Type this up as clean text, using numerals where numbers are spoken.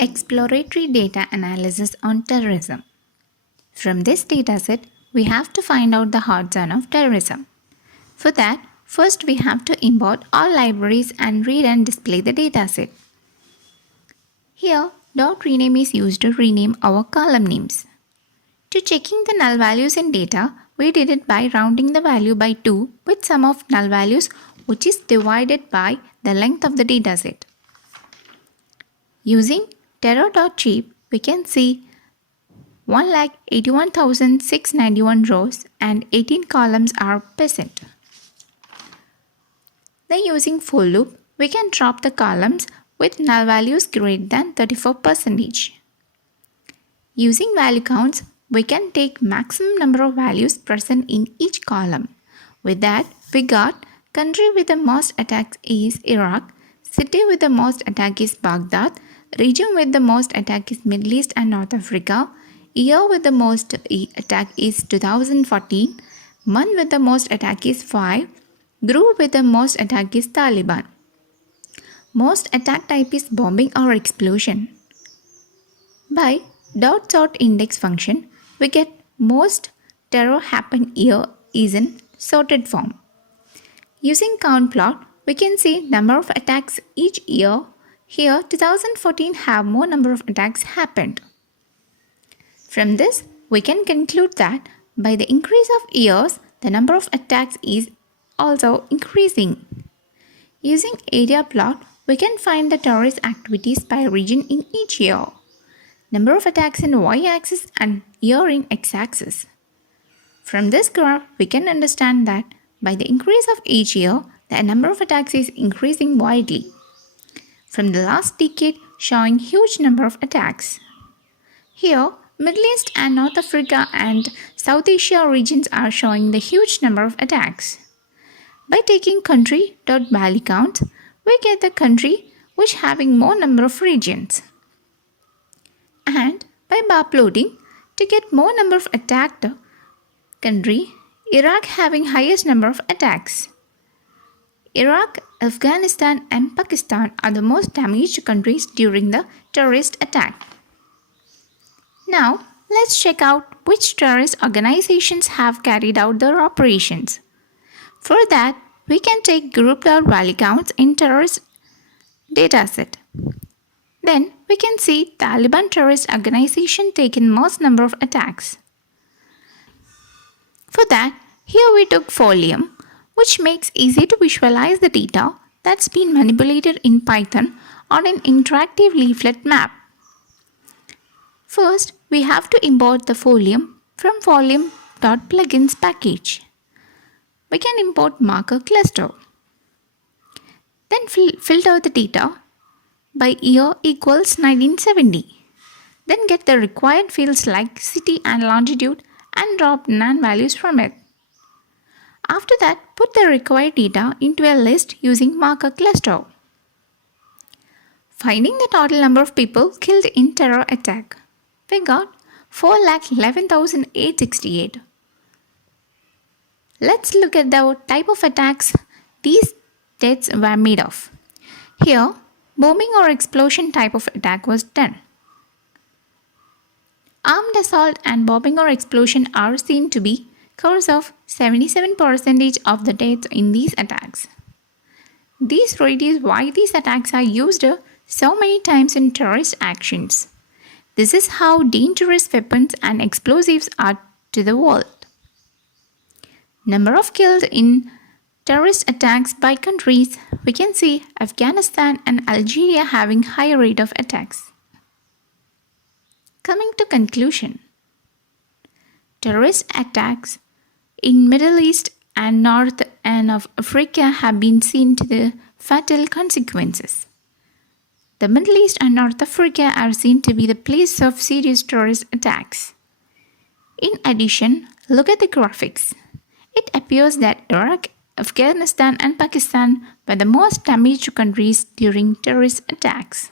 Exploratory Data Analysis on Terrorism. From this dataset, we have to find out the hot zone of terrorism. For that, first we have to import all libraries and read and display the dataset. Here, .rename is used to rename our column names. To checking the null values in data, we did it by rounding the value by 2 with sum of null values, which is divided by the length of the dataset. Using terror.cheap, we can see 181,691 rows and 18 columns are present. Then using for loop, we can drop the columns with null values greater than 34%. Using value counts, we can take maximum number of values present in each column. With that, we got country with the most attacks is Iraq, city with the most attack is Baghdad, region with the most attack is Middle East and North Africa, year with the most attack is 2014, month with the most attack is 5, group with the most attack is Taliban. Most attack type is bombing or explosion. By .sort index function, we get most terror happen year is in sorted form. Using count plot, we can see number of attacks each year. Here 2014 have more number of attacks happened. From this, we can conclude that by the increase of years, the number of attacks is also increasing. Using area plot, we can find the terrorist activities by region in each year. Number of attacks in y-axis and year in x-axis. From this graph, we can understand that by the increase of each year, the number of attacks is increasing widely. From the last decade, showing huge number of attacks. Here, Middle East and North Africa and South Asia regions are showing the huge number of attacks. By taking country.value count, we get the country which having more number of regions. And by bar plotting, to get more number of attacked country, Iraq having highest number of attacks. Iraq, Afghanistan and Pakistan are the most damaged countries during the terrorist attack. Now, let's check out which terrorist organizations have carried out their operations. For that, we can take group.value counts in terrorist dataset. Then, we can see Taliban terrorist organization taken most number of attacks. For that, here we took Folium, which makes easy to visualize the data that's been manipulated in Python on an interactive leaflet map. First, we have to import the Folium from folium.plugins package. We can import marker cluster. Then filter the data by year equals 1970. Then get the required fields like city and longitude and drop NaN values from it. After that, put the required data into a list using marker cluster. Finding the total number of people killed in terror attack. We got 411,868. Let's look at the type of attacks these deaths were made of. Here, bombing or explosion type of attack was done. Armed assault and bombing or explosion are seen to be cause of 77% of the deaths in these attacks. This rate is why these attacks are used so many times in terrorist actions. This is how dangerous weapons and explosives are to the world. Number of killed in terrorist attacks by countries, we can see Afghanistan and Algeria having high rate of attacks. Coming to conclusion. Terrorist attacks in Middle East and North and of Africa have been seen to the fatal consequences. The Middle East and North Africa are seen to be the place of serious terrorist attacks. In addition, look at the graphics. It appears that Iraq, Afghanistan and Pakistan were the most damaged countries during terrorist attacks.